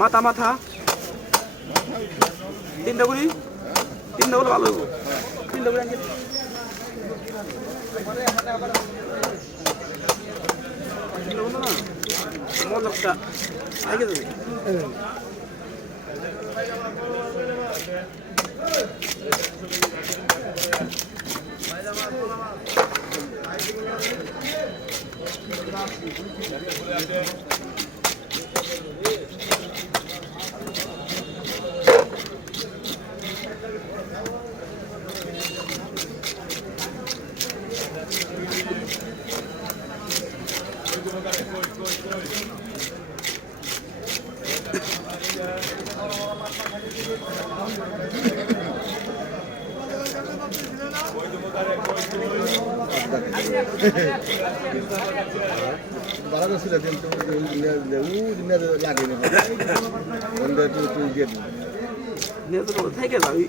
মাথা মাথা তিনটা করি তিনটা বলে ভালো হইব তিনটা করে আনছি না মজা আগে যাবে ভালো ছিল কিন্তু লাগে না থেকে যাবি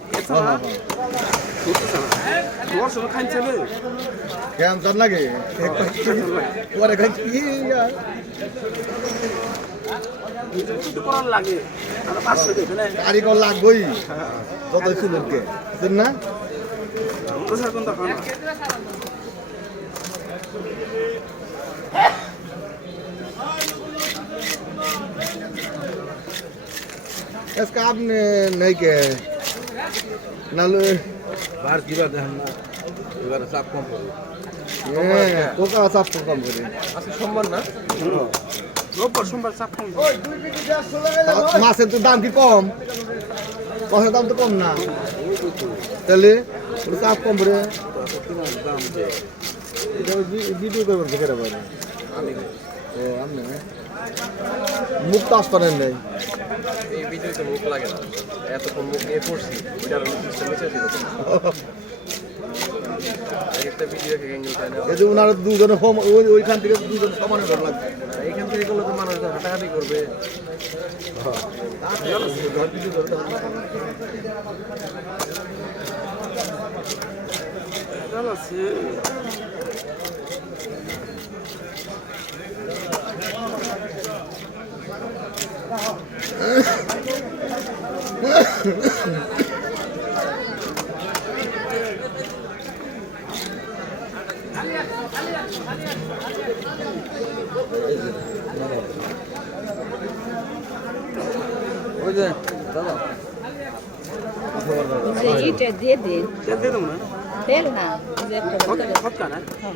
তোমার সময় খাই চলে কেমন চান লাগে পরে খাচ্ছি করার লাগে আর 500 দেবে না কারিগর লাগবেই কত ছিল কে না স্যার কোন দোকান इसका आपने नहीं के नालो बाहर की बात है हम এবারে চাপ কম করে কোকা চাপ কম করে আজকে সোমবার না রোববার সোমবার চাপ কম মাছের তো দাম কি কম মাছের দাম তো কম না তাহলে চাপ কম করে দাম যে ভিডিও করবেন দেখে রাখবেন আমি ও আপনি মুখ তো আসতে নেই এই ভিডিওতে মুখ লাগে না এতক্ষণ মুখ নিয়ে পড়ছি ওইটার নিচে ছিল একটা ভিডিও এই যে ওনারা দুজনে ওইখান থেকে দুজন সমানে ধর লাগবে এইখান থেকে করলে তো মানুষ হাঁটাহাঁটি করবে আছে ওই যে দাদা এইটা দিয়ে দিন তেল দিয়ে দেবো না তেল না যে একটা ফটকা না হ্যাঁ